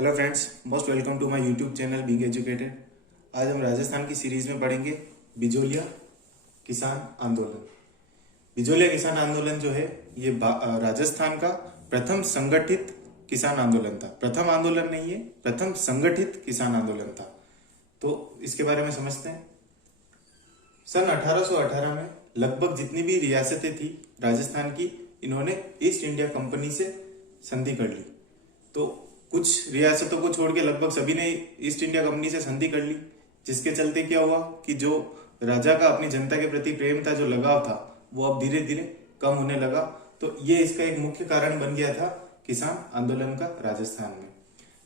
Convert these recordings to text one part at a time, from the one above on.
Hello friends, most welcome to my YouTube channel being educated. आज हम राजस्थान की series में पढ़ेंगे बिजोलिया किसान आंदोलन। बिजोलिया किसान आंदोलन जो है ये राजस्थान का प्रथम संगठित किसान आंदोलन था। प्रथम आंदोलन नहीं है, प्रथम संगठित किसान आंदोलन था। तो इसके बारे में समझते हैं। सन 1818 में लगभग जितनी भी रियासतें थी राजस्थान की, इन्होंने ईस्ट इंडिया कंपनी से संधि कर ली। तो कुछ रियासतों को छोड़ के लगभग सभी ने ईस्ट इंडिया कंपनी से संधि कर ली, जिसके चलते क्या हुआ कि जो राजा का अपनी जनता के प्रति प्रेम था, जो लगाव था, वो अब धीरे धीरे कम होने लगा। तो ये इसका एक मुख्य कारण बन गया था किसान आंदोलन का राजस्थान में।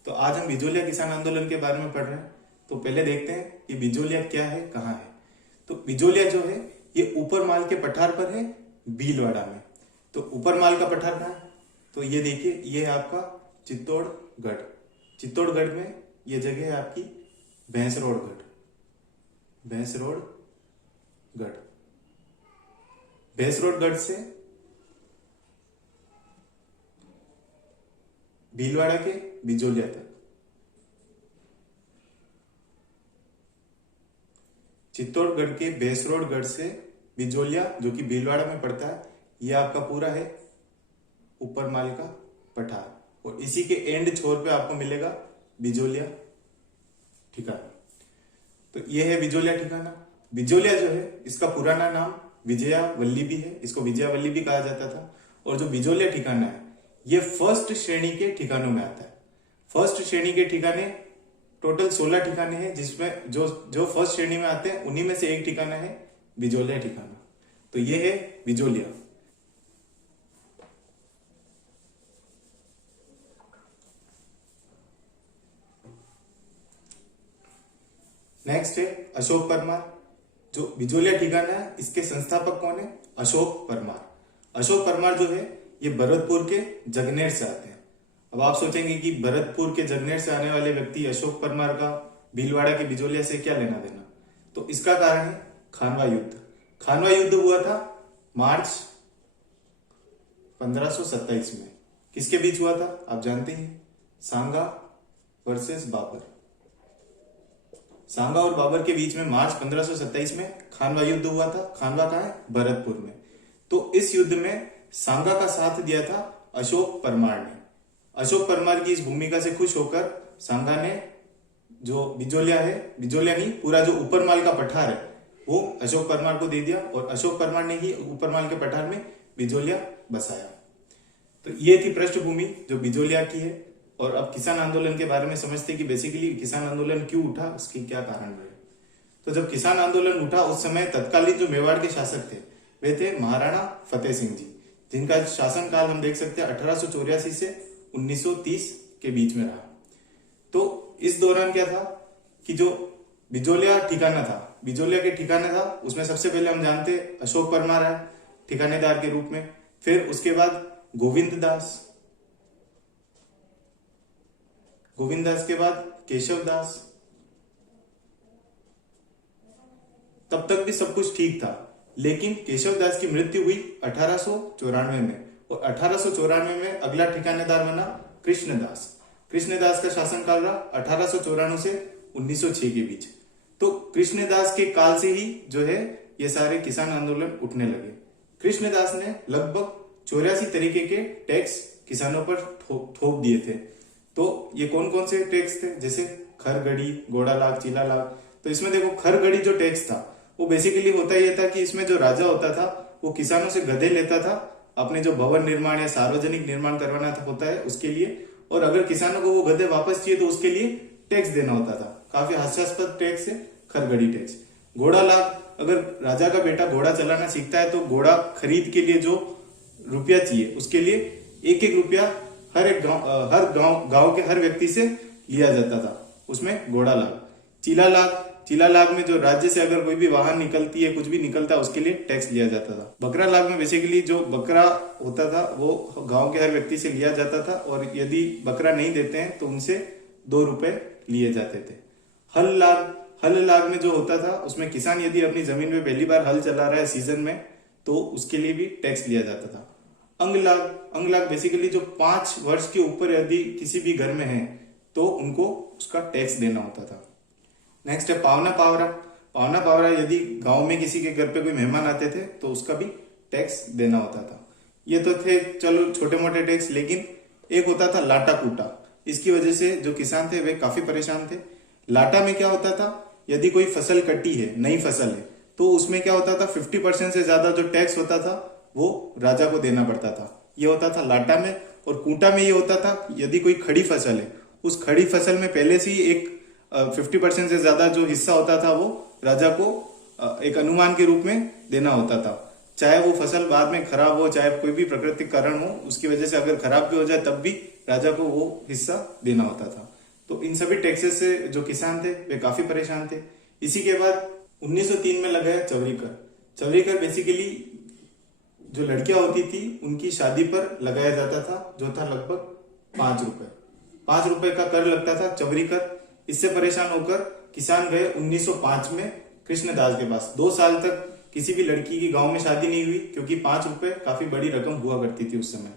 तो आज हम बिजोलिया किसान आंदोलन के बारे में पढ़ रहे हैं। तो पहले देखते हैं कि बिजोलिया क्या है, कहाँ है। तो बिजोलिया जो है ये ऊपर माल के पठार पर है, भीलवाड़ा में। तो ऊपर माल का पठार कहाँ है? तो ये देखिए, ये है आपका चित्तौड़गढ़। चित्तौड़गढ़ में ये जगह है आपकी भैंसरोडगढ़। भैंसरोडगढ़ से भीलवाड़ा के बिजोलिया तक। चित्तौड़गढ़ के भैंसरोडगढ़ से बिजोलिया, जो कि भीलवाड़ा में पड़ता है, यह आपका पूरा है ऊपर माल का पठार। और इसी के एंड छोर पे आपको मिलेगा बिजोलिया ठिकाना। तो ये है बिजोलिया ठिकाना। बिजोलिया जो है इसका पुराना नाम विजया वल्लभी है। इसको विजया वल्लभी कहा जाता था। और जो बिजोलिया ठिकाना है ये फर्स्ट श्रेणी के ठिकानों में आता है। फर्स्ट श्रेणी के ठिकाने टोटल 16 ठिकाने हैं, जिसमें जो फर्स्ट श्रेणी में आते हैं उन्हीं में से एक ठिकाना है बिजोलिया ठिकाना। तो ये है बिजोलिया। नेक्स्ट है अशोक परमार। जो बिजोलिया ठिकाना है इसके संस्थापक कौन है? अशोक परमार। अशोक परमार जो है ये भरतपुर के जगनेर से आते हैं। अब आप सोचेंगे कि भरतपुर के जगनेर से आने वाले व्यक्ति अशोक परमार का भीलवाड़ा के बिजोलिया से क्या लेना देना? तो इसका कारण है खानवा युद्ध। खानवा युद्ध हुआ था मार्च 1527 में। किसके बीच हुआ था? आप जानते हैं, सांगा वर्सेस बाबर। सांगा और बाबर के बीच में मार्च 1527 में खानवा युद्ध हुआ था। खानवा कहाँ है? भरतपुर में। तो इस युद्ध में सांगा का साथ दिया था अशोक परमार ने। अशोक परमार की इस भूमिका से खुश होकर सांगा ने जो बिजोलिया है, बिजोलिया नहीं, पूरा जो ऊपर माल का पठार है वो अशोक परमार को दे दिया। और अशोक परमार ने ही ऊपर माल के पठार में बिजोलिया बसाया। तो ये थी पृष्ठभूमि जो बिजोलिया की है। और अब किसान आंदोलन के बारे में समझते हैं कि बेसिकली किसान आंदोलन क्यों उठा, उसके क्या कारण रहे। तो जब किसान आंदोलन उठा उस समय तत्कालीन जो मेवाड़ के शासक थे वे थे महाराणा फतेह सिंह जी, जिनका शासनकाल हम देख सकते हैं 1884 से 1930 के बीच में रहा। तो इस दौरान क्या था कि जो बिजोलिया ठिकाना था, बिजोलिया के ठिकाना था, उसमें सबसे पहले हम जानते अशोक परमार है ठिकानेदार के रूप में। फिर उसके बाद गोविंद दास के बाद केशव दास। तब तक भी सब कुछ ठीक था, लेकिन केशव दास की मृत्यु हुई 1894 में। और 1894 में अगला ठिकानेदार बना कृष्णदास। कृष्णदास का शासनकाल रहा 1894 से 1906 के बीच। तो कृष्णदास के काल से ही जो है ये सारे किसान आंदोलन उठने लगे। कृष्णदास ने लगभग 84 तरीके के टैक्स किसानों पर थोप दिए थे। तो ये कौन कौन से टैक्स थे? जैसे खरगड़ी, घोड़ा लाग, चीला लाग। तो इसमें देखो, खरगड़ी जो टैक्स था वो बेसिकली होता ये था कि इसमें जो राजा होता था वो किसानों से गधे लेता था अपने जो भवन निर्माण या सार्वजनिक निर्माण करवाना होता है उसके लिए। और अगर किसानों को वो गधे वापस चाहिए तो उसके लिए टैक्स देना होता था। काफी हास्यास्पद टैक्स है खरगड़ी टैक्स। घोड़ा लाग, अगर राजा का बेटा घोड़ा चलाना सीखता है तो घोड़ा खरीद के लिए जो रुपया चाहिए उसके लिए 1-1 रुपया हर गांव के हर व्यक्ति से लिया जाता था, उसमें घोड़ा लाग। चीला लाग में जो राज्य से अगर कोई भी वाहन निकलती है, कुछ भी निकलता है, उसके लिए टैक्स लिया जाता था। बकरा लाग में बेसिकली जो बकरा होता था वो गांव के हर व्यक्ति से लिया जाता था। और यदि बकरा नहीं देते हैं तो उनसे 2 रुपए लिए जाते थे। हल लाग में जो होता था उसमें किसान यदि अपनी जमीन में पहली बार हल चला रहा है सीजन में तो उसके लिए भी टैक्स लिया जाता था। अंग लाग बेसिकली जो 5 वर्ष के ऊपर यदि किसी भी घर में है तो उनको उसका टैक्स देना होता था। नेक्स्ट है पावना पावरा। पावना पावरा, यदि गांव में किसी के घर पे कोई मेहमान आते थे तो उसका भी टैक्स देना होता था। ये तो थे चलो छोटे मोटे टैक्स, लेकिन एक होता था लाटा कूटा। इसकी वजह से जो किसान थे वे काफी परेशान थे। लाटा में क्या होता था, यदि कोई फसल कटी है, नई फसल है, तो उसमें क्या होता था 50% से ज्यादा जो टैक्स होता था वो राजा को देना पड़ता था। ये होता था लाटा में। और कूटा में ये होता था यदि कोई खड़ी फसल है, उस खड़ी फसल में पहले से ही एक 50% से ज्यादा जो हिस्सा होता था वो राजा को एक अनुमान के रूप में देना होता था। चाहे वो फसल बाद में खराब हो, चाहे कोई भी प्राकृतिक कारण हो, उसकी वजह से अगर खराब भी हो जाए तब भी राजा को वो हिस्सा देना होता था। तो इन सभी टैक्सेस से जो किसान थे वे काफी परेशान थे। इसी के बाद 1903 में लगाया चवरीकर। चवरीकर बेसिकली जो लड़कियां होती थी उनकी शादी पर लगाया जाता था, जो था लगभग 5 रुपए। 5 रुपए का कर लगता था चवरीकर। इससे परेशान होकर किसान गए 1905 में कृष्णदास के पास। 2 साल तक किसी भी लड़की की गांव में शादी नहीं हुई, क्योंकि 5 रुपए काफी बड़ी रकम हुआ करती थी उस समय।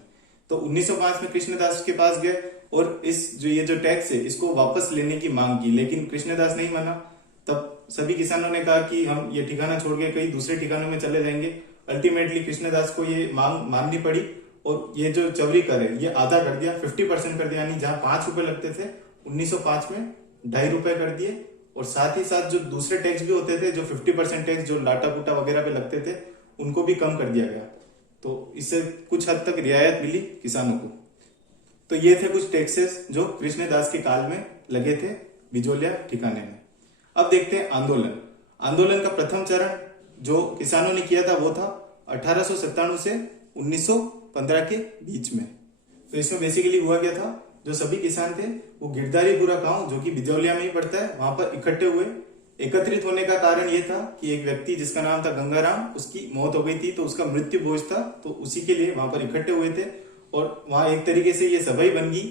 तो 1905 में कृष्णदास के पास गए और ये जो टैक्स है इसको वापस लेने की मांग की, लेकिन कृष्णदास नहीं माना। तब सभी किसानों ने कहा कि हम ये ठिकाना छोड़ के कई दूसरे ठिकानों में चले जाएंगे। अल्टीमेटली कृष्णदास को ये मांग माननी पड़ी और ये जो चवरीकर है ये आधा कर दिया, 50% कर दिया। यानी जहां 5 रुपए लगते थे 1905 में 2.5 रुपए कर दिए। और साथ ही साथ जो दूसरे टैक्स भी होते थे, जो 50% टैक्स जो लाटा पुटा वगैरह पे लगते थे, उनको भी कम कर दिया गया। तो इससे कुछ हद तक रियायत मिली किसानों को। तो ये थे कुछ टैक्सेस जो कृष्णदास के काल में लगे थे बिजोलिया ठिकाने में। अब देखते हैं आंदोलन। आंदोलन का प्रथम चरण जो किसानों ने किया था वो था 1897 से 1915 के बीच में। तो इसमें बेसिकली हुआ क्या था, जो सभी किसान थे वो गिरधारीपुरा गांव जो कि बिजौलिया में ही पड़ता है, वहां पर इकट्ठे हुए। एकत्रित होने का कारण ये था कि एक व्यक्ति जिसका नाम था गंगाराम, उसकी मौत हो गई थी, तो उसका मृत्यु भोज था, तो उसी के लिए वहां पर इकट्ठे हुए थे। और वहां एक तरीके से ये सभा ही बन गई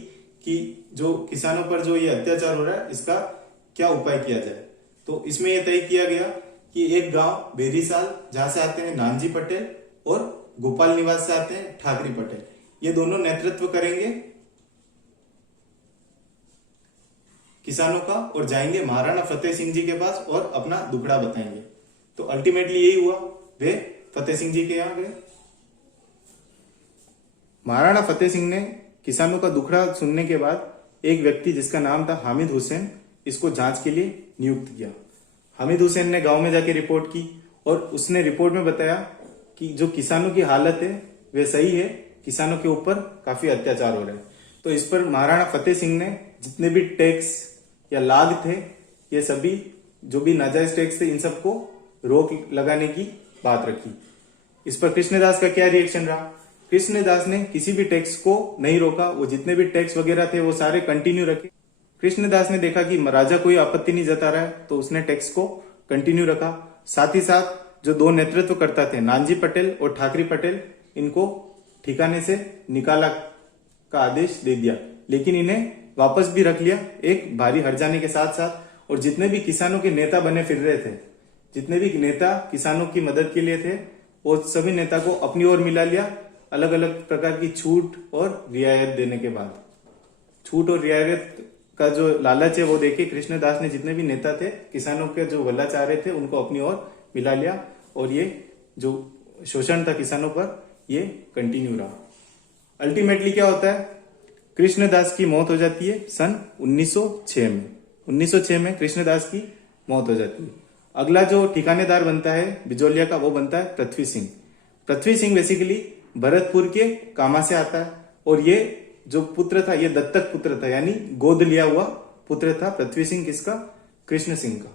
कि जो किसानों पर जो ये अत्याचार हो रहा है इसका क्या उपाय किया जाए। तो इसमें यह तय किया गया कि एक गांव बेरीसाल, जहां से आते हैं नानजी पटेल, और गोपाल निवास से आते हैं ठाकरी पटेल, ये दोनों नेतृत्व करेंगे किसानों का और जाएंगे महाराणा फतेह सिंह जी के पास और अपना दुखड़ा बताएंगे। तो अल्टीमेटली यही हुआ, वे फतेह सिंह जी के यहां गए। महाराणा फतेह सिंह ने किसानों का दुखड़ा सुनने के बाद एक व्यक्ति जिसका नाम था हामिद हुसैन, इसको जांच के लिए नियुक्त किया। हामिद हुसैन ने गांव में जाके रिपोर्ट की और उसने रिपोर्ट में बताया कि जो किसानों की हालत है वे सही है, किसानों के ऊपर काफी अत्याचार हो रहे हैं। तो इस पर महाराणा फतेह सिंह ने जितने भी टैक्स या लाग थे, ये सभी जो भी नाजायज टैक्स थे, इन सबको रोक लगाने की बात रखी। इस पर कृष्णदास का क्या रिएक्शन रहा? कृष्णदास ने किसी भी टैक्स को नहीं रोका, वो जितने भी टैक्स वगैरह थे वो सारे कंटिन्यू रखे। कृष्णदास ने देखा कि राजा कोई आपत्ति नहीं जता रहा है, तो उसने टैक्स को कंटिन्यू रखा। साथ ही साथ जो 2 नेतृत्व करता थे, नानजी पटेल और ठाकरी पटेल, इनको ठिकाने से निकाला का आदेश दे दिया, लेकिन इन्हें वापस भी रख लिया एक भारी हर्जाने के साथ साथ। और जितने भी किसानों के नेता बने फिर रहे थे, जितने भी नेता किसानों की मदद के लिए थे, वो सभी नेता को अपनी ओर मिला लिया, अलग अलग प्रकार की छूट और रियायत देने के बाद। छूट और रियायत का जो लालच है वो देखे कृष्णदास ने जितने भी नेता थे, किसानों के जो भला चाह रहे थे, उनको अपनी ओर मिला लिया और ये जो शोषण था किसानों पर, ये कंटिन्यू रहा। अल्टीमेटली क्या होता है, कृष्णदास की मौत हो जाती है सन 1906 में। 1906 में कृष्णदास की मौत हो जाती है। अगला जो ठिकानेदार बनता है बिजौलिया का, वो बनता है पृथ्वी सिंह। पृथ्वी सिंह बेसिकली भरतपुर के कामा से आता है और ये जो पुत्र था ये दत्तक पुत्र था, यानी गोद लिया हुआ पुत्र था पृथ्वी सिंह, किसका? कृष्ण सिंह का।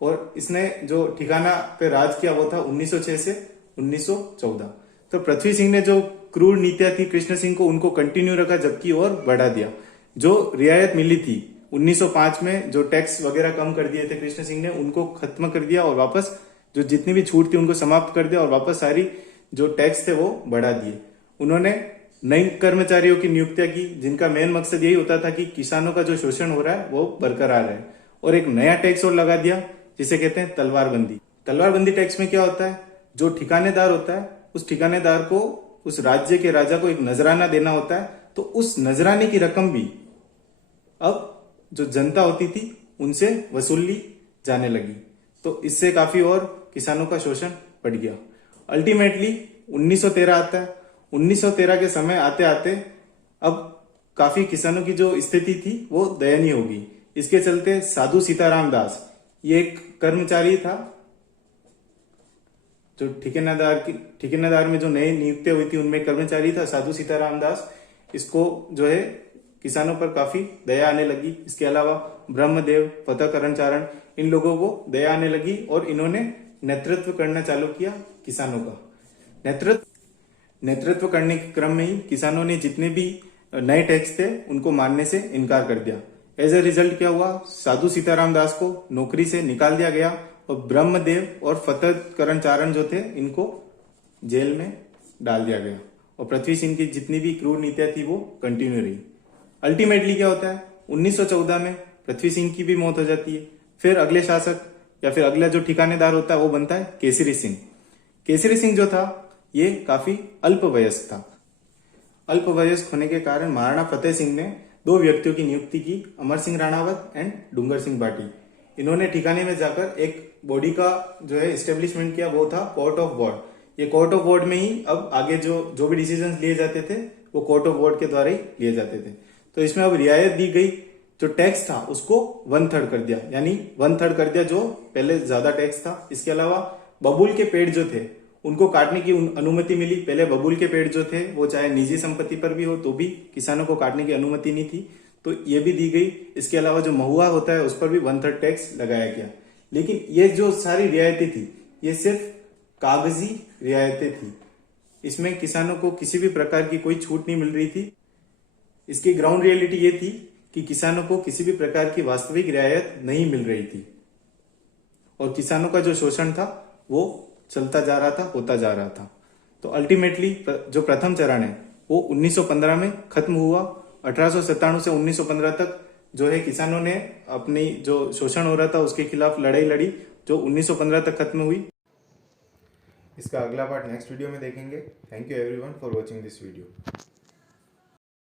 और इसने जो ठिकाना पे राज किया वो था 1906 से 1914। तो पृथ्वी सिंह ने जो क्रूर नीतियां थी कृष्ण सिंह को, उनको कंटिन्यू रखा, जबकि और बढ़ा दिया। जो रियायत मिली थी 1905 में, जो टैक्स वगैरह कम कर दिए थे कृष्ण सिंह ने, उनको खत्म कर दिया और वापस जो जितनी भी छूट थी उनको समाप्त कर दिया और वापस सारी जो टैक्स थे वो बढ़ा दिए। उन्होंने नई कर्मचारियों की नियुक्तियां की, जिनका मेन मकसद यही होता था कि किसानों का जो शोषण हो रहा है वो बरकरार है। और एक नया टैक्स और लगा दिया जिसे कहते हैं तलवारबंदी। तलवारबंदी टैक्स में क्या होता है, जो ठिकानेदार होता है उस ठिकानेदार को, उस राज्य के राजा को एक नजराना देना होता है, तो उस नजराने की रकम भी अब जो जनता होती थी उनसे वसूली जाने लगी। तो इससे काफी और किसानों का शोषण बढ़ गया। अल्टीमेटली 1913 आता है। 1913 के समय आते आते अब काफी किसानों की जो स्थिति थी वो दयनीय होगी। इसके चलते साधु सीताराम दास, ये एक कर्मचारी था जो ठेकेदार में जो नई नियुक्तियां हुई थी उनमें कर्मचारी था साधु सीताराम दास। इसको जो है किसानों पर काफी दया आने लगी। इसके अलावा ब्रह्मदेव, फतेह करण चारण, इन लोगों को दया आने लगी और इन्होंने नेतृत्व करना चालू किया किसानों का। नेतृत्व करने के क्रम में ही किसानों ने जितने भी नए टैक्स थे उनको मानने से इनकार कर दिया। एज ए रिजल्ट क्या हुआ, साधु सीताराम दास को नौकरी से निकाल दिया गया और ब्रह्मदेव और फतेह करण चारण जो थे इनको जेल में डाल दिया गया और पृथ्वी सिंह की जितनी भी क्रूर नीतियां थी वो कंटिन्यू रही। अल्टीमेटली क्या होता है, 1914 में पृथ्वी सिंह की भी मौत हो जाती है। फिर अगले शासक या फिर अगला जो ठिकानेदार होता है वो बनता है केसरी सिंह। केसरी सिंह जो था ये काफी अल्पवयस्क था। अल्पवयस्क होने के कारण महाराणा फतेह सिंह ने दो व्यक्तियों की नियुक्ति की, अमर सिंह राणावत एंड डूंगर सिंह बाटी। इन्होंने ठिकाने में जाकर एक बॉडी का जो है एस्टेब्लिशमेंट किया, वो था कोर्ट ऑफ वार्ड। ये कोर्ट ऑफ वार्ड में ही अब आगे जो भी डिसीजन लिए जाते थे वो कोर्ट ऑफ वार्ड के द्वारा ही लिए जाते थे। तो इसमें अब रियायत दी गई, जो टैक्स था उसको 1/3 कर दिया, यानी 1/3 कर दिया जो पहले ज्यादा टैक्स था। इसके अलावा बबूल के पेड़ जो थे उनको काटने की अनुमति मिली। पहले बबूल के पेड़ जो थे वो चाहे निजी संपत्ति पर भी हो तो भी किसानों को काटने की अनुमति नहीं थी, तो ये भी दी गई। इसके अलावा जो महुआ होता है उस पर भी 1/3 टैक्स लगाया गया। लेकिन ये जो सारी रियायतें थी ये सिर्फ कागजी रियायतें थी, इसमें किसानों को किसी भी प्रकार की कोई छूट नहीं मिल रही थी। इसकी ग्राउंड रियलिटी ये थी कि किसानों को किसी भी प्रकार की वास्तविक रियायत नहीं मिल रही थी और किसानों का जो शोषण था वो चलता जा रहा था, होता जा रहा था। तो अल्टीमेटली जो प्रथम चरण है वो 1915 में खत्म हुआ। 1897 से 1915 तक जो है किसानों ने अपनी जो शोषण हो रहा था उसके खिलाफ लड़ाई लड़ी, जो 1915 तक खत्म हुई। इसका अगला पार्ट नेक्स्ट वीडियो में देखेंगे। Thank you everyone for watching this video.